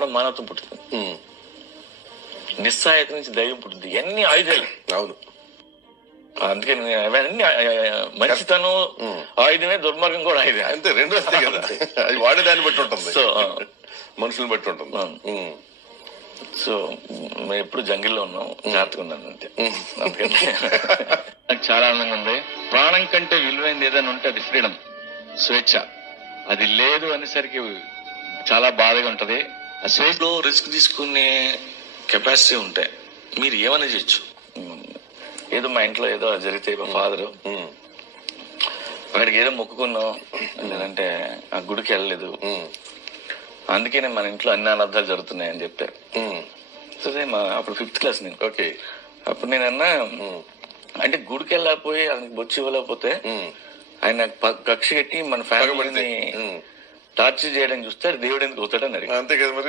కూడా మానవత్వం పుట్టుతుంది, నిస్సహాయత నుంచి ధైర్యం పుట్టింది. ఇవన్నీ ఆయుధాలు. అవును. అందుకని అవన్నీ మంచితనం ఆయుధమే, దుర్మార్గం కూడా ఆయుధం. అంతే, రెండు వస్తాయి కదా. అది వాడేదాన్ని బట్టి ఉంటుంది, సో మనుషులను బట్టి ఉంటుంది. సో మేము ఎప్పుడు జంగిల్లో ఉన్నాం, జాగ్రత్తగా ఉన్నాను అంతే. నాకు చాలా ఆనందంగా ఉంది. ప్రాణం కంటే విలువైనది ఏదైనా ఉంటే అది ఫ్రీడమ్, స్వేచ్ఛ. అది లేదు అనేసరికి చాలా బాధగా ఉంటది. ఆ స్వేచ్ఛలో రిస్క్ తీసుకునే కెపాసిటీ ఉంటే మీరు ఏమైనా చేయొచ్చు. ఏదో మా ఇంట్లో ఏదో జరిగితే మా ఫాదరు అక్కడికి ఏదో మొక్కుకున్నాం, లేదంటే ఆ గుడికి వెళ్ళలేదు, అందుకనే మన ఇంట్లో అన్ని అనర్థాలు జరుగుతున్నాయని చెప్పారు. సరే అప్పుడు 5th క్లాస్ నేను. ఓకే. అప్పుడు నేను అన్నా, అంటే గుడికి వెళ్ళకపోయి ఆయనకి బొచ్చి ఇవ్వలేకపోతే ఆయన కక్ష కట్టి మన ఫ్యామిలీని టార్చర్ చేయడానికి చూస్తే దేవుడు ఎందుకు అవుతాడని అడిగాను. అంతే కదా మరి.